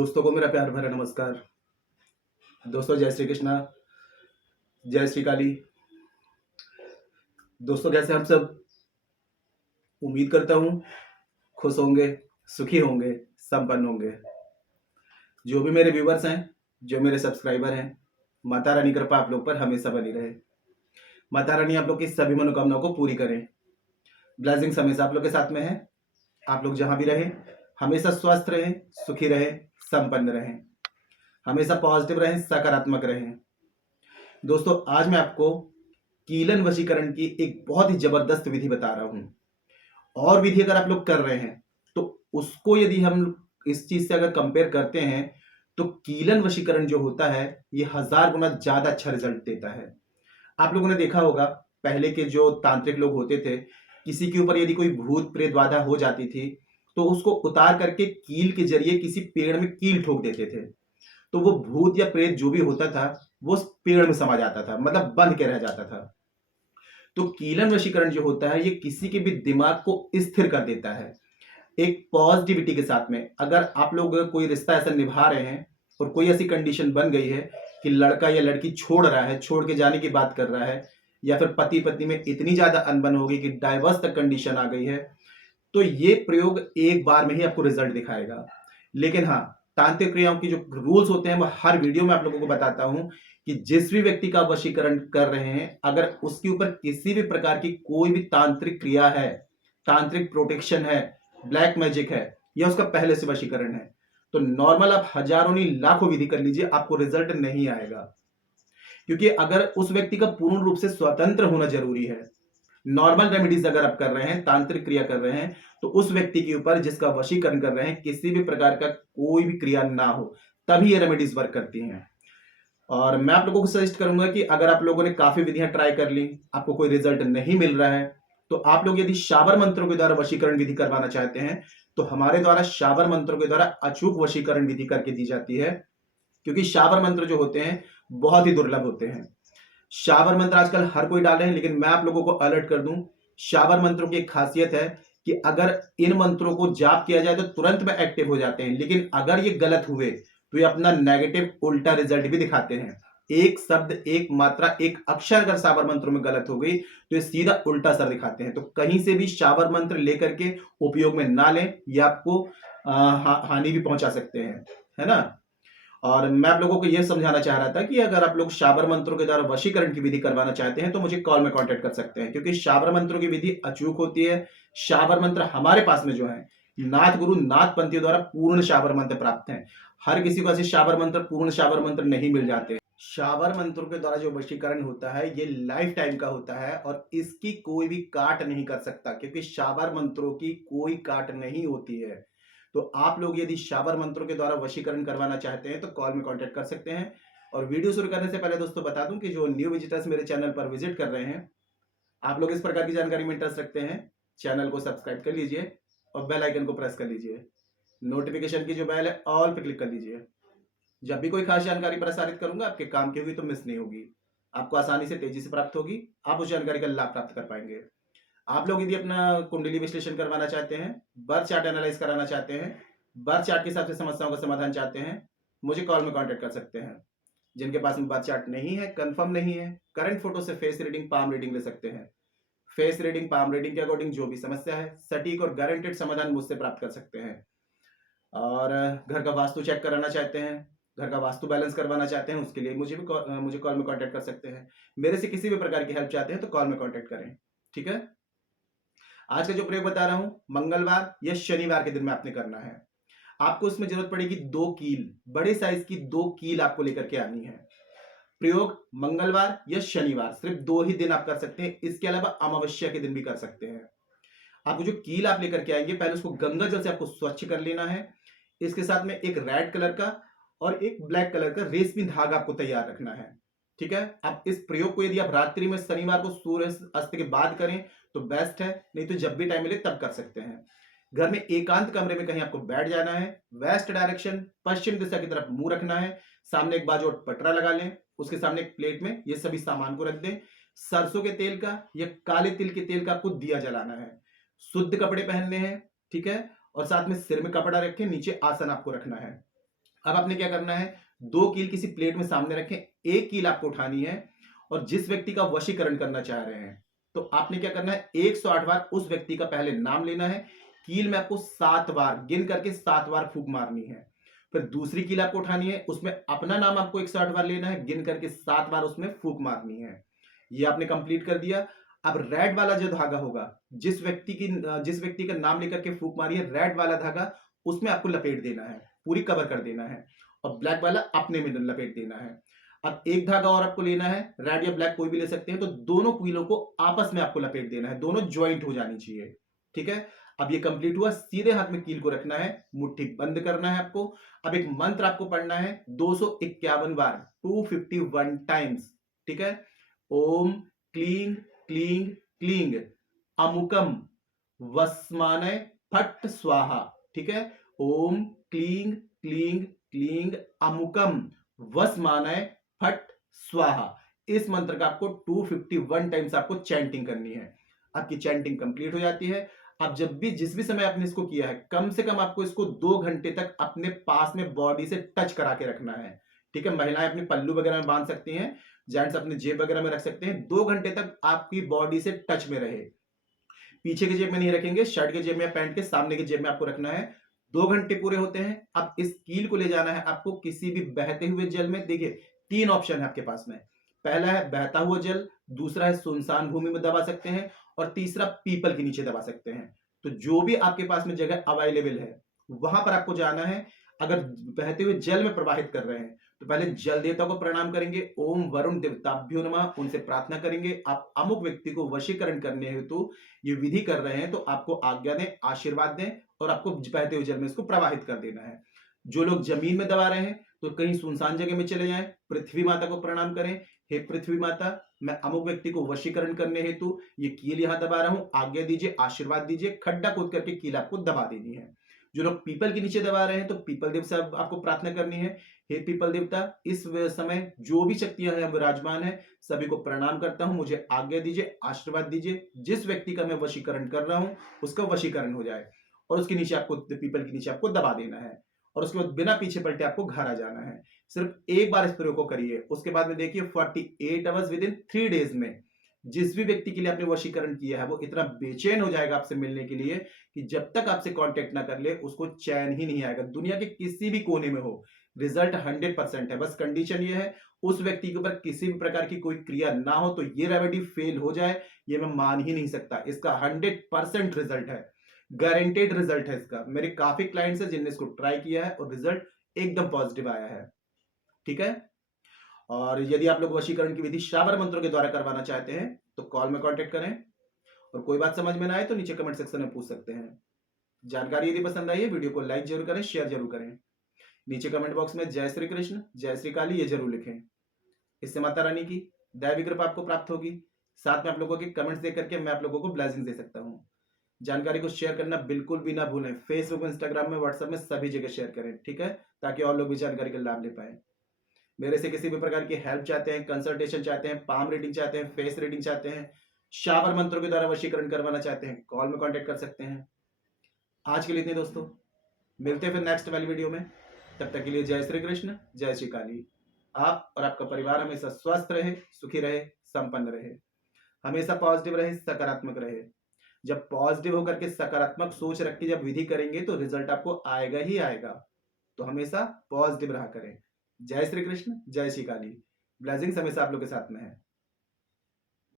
दोस्तों को मेरा प्यार भरा नमस्कार। दोस्तों जय श्री कृष्णा, जय श्री काली। दोस्तों कैसे हम सब? उम्मीद करता हूँ खुश होंगे, सुखी होंगे, संपन्न होंगे। जो भी मेरे व्यूवर्स हैं, जो मेरे सब्सक्राइबर हैं, माता रानी कृपा आप लोग पर हमेशा बनी रहे। माता रानी आप लोग की सभी मनोकामनाओं को पूरी करें। ब्लेसिंग्स हमेशा आप लोग के साथ में है। आप लोग जहां भी रहें हमेशा स्वस्थ रहें, सुखी रहें, संपन्न रहें, हमेशा पॉजिटिव रहें, सकारात्मक रहें। दोस्तों आज मैं आपको कीलन वशीकरण की एक बहुत ही जबरदस्त विधि बता रहा हूं। और विधि अगर आप लोग कर रहे हैं तो उसको यदि हम इस चीज से अगर कंपेयर करते हैं तो कीलन वशीकरण जो होता है ये 1000 गुना ज्यादा अच्छा रिजल्ट देता है। आप लोगों ने देखा होगा पहले के जो तांत्रिक लोग होते थे, किसी के ऊपर यदि कोई भूत प्रेत बाधा हो जाती थी तो उसको उतार करके कील के जरिए किसी पेड़ में कील ठोक देते थे, तो वो भूत या प्रेत जो भी होता था वो उस पेड़ में समा जाता था, मतलब बंध के रह जाता था। तो कीलन वशीकरण जो होता है ये किसी के भी दिमाग को स्थिर कर देता है एक पॉजिटिविटी के साथ में। अगर आप लोग कोई रिश्ता ऐसा निभा रहे हैं और कोई ऐसी कंडीशन बन गई है कि लड़का या लड़की छोड़ रहा है, छोड़ के जाने की बात कर रहा है, या फिर पति पत्नी में इतनी ज्यादा अनबन हो गई कि डाइवर्स तक कंडीशन आ गई है, तो ये प्रयोग एक बार में ही आपको रिजल्ट दिखाएगा। लेकिन हाँ, तांत्रिक क्रियाओं की जो रूल्स होते हैं वो हर वीडियो में आप लोगों को बताता हूं कि जिस भी व्यक्ति का वशीकरण कर रहे हैं, अगर उसके ऊपर किसी भी प्रकार की कोई भी तांत्रिक क्रिया है, तांत्रिक प्रोटेक्शन है, ब्लैक मैजिक है, या उसका पहले से वशीकरण है, तो नॉर्मल आप हजारों नहीं लाखों विधि कर लीजिए, आपको रिजल्ट नहीं आएगा। क्योंकि अगर उस व्यक्ति का पूर्ण रूप से स्वतंत्र होना जरूरी है। नॉर्मल रेमेडीज अगर आप कर रहे हैं, तांत्रिक क्रिया कर रहे हैं, तो उस व्यक्ति के ऊपर जिसका वशीकरण कर रहे हैं किसी भी प्रकार का कोई भी क्रिया ना हो, तभी ये रेमेडीज वर्क करती हैं। और मैं आप लोगों को सजेस्ट करूंगा कि अगर आप लोगों ने काफी विधियां ट्राई कर ली, आपको कोई रिजल्ट नहीं मिल रहा है, तो आप लोग यदि शाबर मंत्रों के द्वारा वशीकरण विधि करवाना चाहते हैं तो हमारे द्वारा शाबर मंत्रों के द्वारा अचूक वशीकरण विधि करके दी जाती है। क्योंकि शाबर मंत्र जो होते हैं बहुत ही दुर्लभ होते हैं। शाबर मंत्र आजकल हर कोई डाले हैं, लेकिन मैं आप लोगों को अलर्ट कर दूं, शाबर मंत्रों की एक खासियत है कि अगर इन मंत्रों को जाप किया जाए तो तुरंत में एक्टिव हो जाते हैं, लेकिन अगर ये गलत हुए तो ये अपना नेगेटिव उल्टा रिजल्ट भी दिखाते हैं। एक शब्द, एक मात्रा, एक अक्षर अगर शाबर मंत्रों में गलत हो गई तो ये सीधा उल्टा असर दिखाते हैं। तो कहीं से भी शाबर मंत्र लेकर के उपयोग में ना लें, ये आपको हानि भी पहुंचा सकते हैं, है ना। और मैं आप लोगों को यह समझाना चाह रहा था कि अगर आप लोग शाबर मंत्रों के द्वारा वशीकरण की विधि करवाना चाहते हैं तो मुझे कॉल में कांटेक्ट कर सकते हैं, क्योंकि शाबर मंत्रों की विधि अचूक होती है। शाबर मंत्र हमारे पास में जो है नाथ गुरु नाथ पंथियों द्वारा पूर्ण शाबर मंत्र प्राप्त हैं। हर किसी को ऐसे शाबर मंत्र, पूर्ण शाबर मंत्र नहीं मिल जाते। शाबर मंत्रों के द्वारा जो वशीकरण होता है ये लाइफ टाइम का होता है और इसकी कोई भी काट नहीं कर सकता, क्योंकि शाबर मंत्रों की कोई काट नहीं होती है। तो आप लोग यदि शाबर मंत्रों के द्वारा वशीकरण करवाना चाहते हैं तो कॉल में कांटेक्ट कर सकते हैं। और वीडियो शुरू करने से पहले दोस्तों बता दूं कि जो न्यू विजिटर्स मेरे चैनल पर विजिट कर रहे हैं, आप लोग इस प्रकार की जानकारी में इंटरेस्ट रखते हैं, चैनल को सब्सक्राइब कर लीजिए और बेल आइकन को प्रेस कर लीजिए। नोटिफिकेशन की जो बेल है ऑल पे क्लिक कर लीजिए। जब भी कोई खास जानकारी प्रसारित करूंगा आपके काम की होगी तो मिस नहीं होगी, आपको आसानी से तेजी से प्राप्त होगी, आप उस जानकारी का लाभ प्राप्त कर पाएंगे। आप लोग यदि अपना कुंडली विश्लेषण करवाना चाहते हैं, बर्थ चार्ट एनालाइज कराना चाहते हैं, बर्थ चार्ट के हिसाब से समस्याओं का समाधान चाहते हैं, मुझे कॉल में कांटेक्ट कर सकते हैं। जिनके पास में बर्थ चार्ट नहीं है, कंफर्म नहीं है, करंट फोटो से फेस रीडिंग, पाम रीडिंग ले सकते हैं। फेस रीडिंग, पाम रीडिंग के अकॉर्डिंग जो भी समस्या है सटीक और गारंटेड समाधान मुझसे प्राप्त कर सकते हैं। और घर का वास्तु चेक कराना चाहते हैं, घर का वास्तु बैलेंस करवाना चाहते हैं, उसके लिए मुझे कॉल में कांटेक्ट कर सकते हैं। मेरे से किसी भी प्रकार की हेल्प चाहते हैं तो कॉल में कांटेक्ट करें, ठीक है। आज का जो प्रयोग बता रहा हूं मंगलवार या शनिवार के दिन में आपने करना है। आपको इसमें जरूरत पड़ेगी 2 कील, बड़े साइज की 2 कील आपको लेकर के आनी है। प्रयोग मंगलवार या शनिवार, सिर्फ 2 ही दिन आप कर सकते हैं, इसके अलावा अमावस्या के दिन भी कर सकते हैं। आपको जो कील आप लेकर के आएंगे पहले उसको गंगा जल से आपको स्वच्छ कर लेना है। इसके साथ में एक रेड कलर का और एक ब्लैक कलर का रेशमी धागा आपको तैयार रखना है, ठीक है। अब इस प्रयोग को यदि आप रात्रि में शनिवार को सूर्य अस्त के बाद करें तो बेस्ट है, नहीं तो जब भी टाइम मिले तब कर सकते हैं। घर में एकांत कमरे में कहीं आपको बैठ जाना है, वेस्ट डायरेक्शन, पश्चिम दिशा की तरफ मुंह रखना है, सामने एक बाजू पटरा लगा लें, उसके सामने एक प्लेट में ये सभी सामान को रख दें। सरसों के तेल का या काले तिल के तेल का आपको दिया जलाना है। शुद्ध कपड़े पहनने हैं, ठीक है, और साथ में सिर में कपड़ा रख के नीचे आसन आपको रखना है। अब आपने क्या करना है, 2 कील किसी प्लेट में सामने रखें, 1 कील आपको उठानी है और जिस व्यक्ति का वशीकरण करना चाह रहे हैं, तो आपने क्या करना है, 108 बार उस व्यक्ति का पहले नाम लेना है। कील में आपको 7 बार गिन करके 7 बार फूंक मारनी है। फिर दूसरी कील आपको उठानी है, उसमें अपना नाम आपको 108 बार लेना है, गिन करके 7 बार उसमें फूंक मारनी है। ये आपने कंप्लीट कर दिया। अब रेड वाला जो धागा होगा, जिस व्यक्ति का नाम लेकर के फूंक मारी है, रेड वाला धागा उसमें आपको लपेट देना है, पूरी कवर कर देना है और ब्लैक वाला अपने में लपेट देना है। अब एक धागा और आपको लेना है, रेड या ब्लैक कोई भी ले सकते हैं, तो दोनों कीलों को आपस में आपको लपेट देना है, दोनों ज्वाइंट हो जानी चाहिए। ठीक है, अब ये कंप्लीट हुआ। सीधे हाथ में कील को रखना है, मुट्ठी बंद करना है आपको। अब एक मंत्र आपको पढ़ना है 251 बार, 251 टाइम्स। ठीक है, ओम क्लीं क्लीं क्लीं अमुकम वस्मानय फट स्वाहा। ठीक है, ओम क्लीं क्लीं क्लीं अमुकम वस्मानय फट स्वाहा। इस मंत्र का आपको 251 टाइम्स आपको चैंटिंग करनी है। आपकी चैंटिंग कंप्लीट हो जाती है। अब जब भी जिस भी समय आपने इसको किया है, कम से कम आपको इसको 2 घंटे तक अपने पास में बॉडी से टच करा के रखना है। ठीक है, महिलाएं अपनी पल्लू वगैरह में बांध सकती हैं, जेंट्स अपने जेब वगैरह में रख सकते हैं। 2 घंटे तक आपकी बॉडी से टच में रहे। पीछे के जेब में नहीं रखेंगे, शर्ट के जेब में या पैंट के सामने के जेब में आपको रखना है। 2 घंटे पूरे होते हैं। अब इस कील को ले जाना है आपको किसी भी बहते हुए जल में। देखिए 3 ऑप्शन है आपके पास में। पहला है बहता हुआ जल, दूसरा है सुनसान भूमि में दबा सकते हैं और तीसरा पीपल के नीचे दबा सकते हैं। तो जो भी आपके पास में जगह अवेलेबल है वहां पर आपको जाना है। अगर बहते हुए जल में प्रवाहित कर रहे हैं तो पहले जल देवता को प्रणाम करेंगे, ओम वरुण देवताभ्यो नमः, उनसे प्रार्थना करेंगे। आप अमुक व्यक्ति को वशीकरण करने हेतु ये विधि कर रहे हैं तो आपको आज्ञा दें, आशीर्वाद दें और आपको बहते हुए जल में इसको प्रवाहित कर देना है। जो लोग जमीन में दबा रहे हैं तो कहीं सुनसान जगह में चले जाएं, पृथ्वी माता को प्रणाम करें, हे पृथ्वी माता, मैं अमुक व्यक्ति को वशीकरण करने हेतु ये कील यहां दबा रहा हूं, आज्ञा दीजिए, आशीर्वाद दीजिए। खड्डा खोद करके कील आपको दबा देनी है। जो लोग पीपल के नीचे दबा रहे हैं तो पीपल देव से आपको प्रार्थना करनी है, हे पीपल देवता, इस समय जो भी शक्तियां हैं विराजमान है, सभी को प्रणाम करता हूं, मुझे आज्ञा दीजिए, आशीर्वाद दीजिए। जिस व्यक्ति का मैं वशीकरण कर रहा हूं उसका वशीकरण हो जाए और उसके नीचे आपको, पीपल के नीचे आपको दबा देना है और उसके बाद बिना पीछे पलटे आपको घर आ जाना है। सिर्फ एक बार इस प्रयोग को करिए। उसके बाद में देखिए 48 आवर्स विद इन 3 डेज में जिस भी व्यक्ति के लिए आपने वशीकरण किया है वो इतना बेचैन हो जाएगा आपसे मिलने के लिए कि जब तक आपसे कांटेक्ट ना कर ले उसको चैन ही नहीं आएगा, दुनिया के किसी भी कोने में हो। रिजल्ट 100% है। बस कंडीशन ये है उस व्यक्ति के ऊपर किसी भी प्रकार की कोई क्रिया ना हो, तो ये रेमेडी फेल हो जाए ये मैं मान ही नहीं सकता। इसका 100% रिजल्ट है, गारंटेड रिजल्ट है इसका। मेरे काफी क्लाइंट्स हैं जिनने इसको ट्राई किया है और रिजल्ट एकदम पॉजिटिव आया है। ठीक है, और यदि आप लोग वशीकरण की विधि शाबर मंत्रों के द्वारा करवाना चाहते हैं तो कॉल में कांटेक्ट करें और कोई बात समझ में ना आए तो नीचे कमेंट सेक्शन में पूछ सकते हैं। जानकारी यदि पसंद आई है वीडियो को लाइक जरूर करें, शेयर जरूर करें। नीचे कमेंट बॉक्स में जय श्री कृष्ण, जय श्री काली ये जरूर लिखें। इससे माता रानी की दैवी कृपा आपको प्राप्त होगी। साथ में आप लोगों के कमेंट्स देख करके मैं आप लोगों को ब्लेसिंग दे सकता हूँ। जानकारी को शेयर करना बिल्कुल भी ना भूलें। फेसबुक, इंस्टाग्राम में, व्हाट्सएप में सभी जगह शेयर करें। ठीक है, ताकि और लोग भी जानकारी का लाभ ले पाए। मेरे से किसी भी प्रकार की हेल्प चाहते हैं, कंसल्टेशन चाहते हैं, पाम रीडिंग चाहते हैं, फेस रीडिंग चाहते हैं, शाबर मंत्रों के द्वारा वशीकरण करवाना चाहते हैं, कॉल में कांटेक्ट कर सकते हैं। आज के लिए इतने दोस्तों, मिलते हैं फिर नेक्स्ट वाली वीडियो में। तब तक के लिए जय श्री कृष्ण, जय श्री काली। आप और आपका परिवार हमेशा स्वस्थ रहे, सुखी रहे, संपन्न रहे, हमेशा पॉजिटिव रहे, सकारात्मक रहे। जब पॉजिटिव होकर के सकारात्मक सोच रख के जब विधि करेंगे तो रिजल्ट आपको आएगा ही आएगा। तो हमेशा पॉजिटिव रहा करें। जय श्री कृष्ण, जय श्री काली। ब्लेसिंग्स हमेशा आप लोग के साथ में है।